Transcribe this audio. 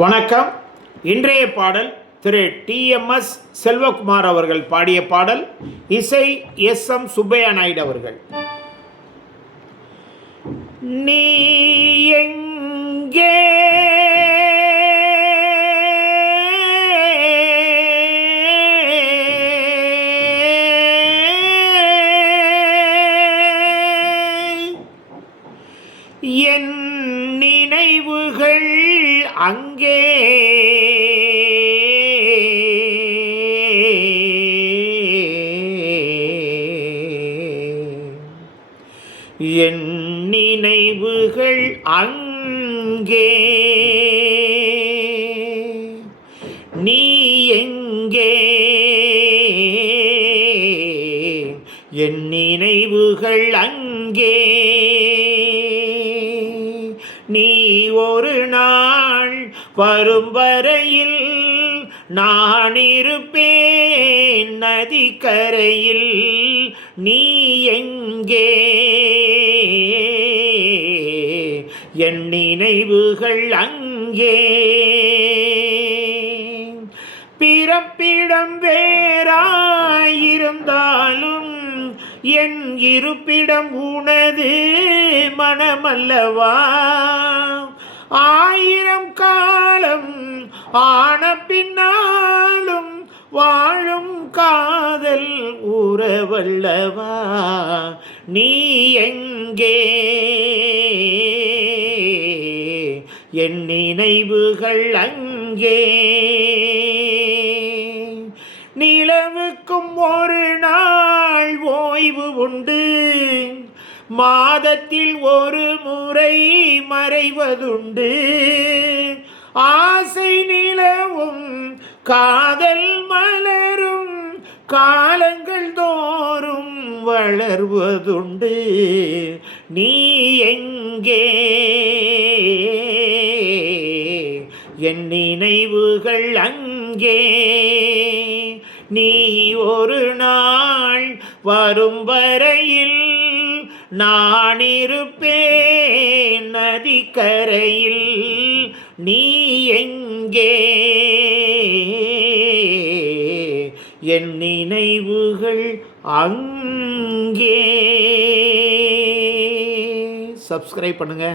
வணக்கம். இன்றைய பாடல் திரு டிஎம்எஸ் செல்வகுமார் அவர்கள் பாடிய பாடல். இசை எஸ்எம் சுப்பையா நாயுடு அவர்கள். நீ எங்கே என் நினைவுகள் அங்கே என் நினைவுகள் அங்கே நீ எங்கே என் நினைவுகள் அங்கே நீ ஒரு நாள் வரும் வரையில் நான் இருப்பேன் நதிக்கரையில். நீ எங்கே என் நினைவுகள் அங்கே. பிறப்பிடம் வேறாயிருந்தாலும் என் இருப்பிடம் உனது மனமல்லவா. 1000 காலம் ஆன பின்னாலும் வாழும் காதல் உறவல்லவா. நீ எங்கே என் நினைவுகள் அங்கே. நிலவுக்கும் ஒரு நாள் ஓய்வு உண்டு, மாதத்தில் ஒரு முறை மறைவதுண்டு. ஆசை நிலவும் காதல் மலரும் காலங்கள் தோறும் வளர்வதுண்டு. நீ எங்கே என் நினைவுகள் அங்கே. நீ ஒரு நாள் வரும் வரையில் நான் இருப்பேன் நதிக்கரையில். நீ எங்கே என் நினைவுகள் அங்கே. சப்ஸ்கிரைப் பண்ணுங்க.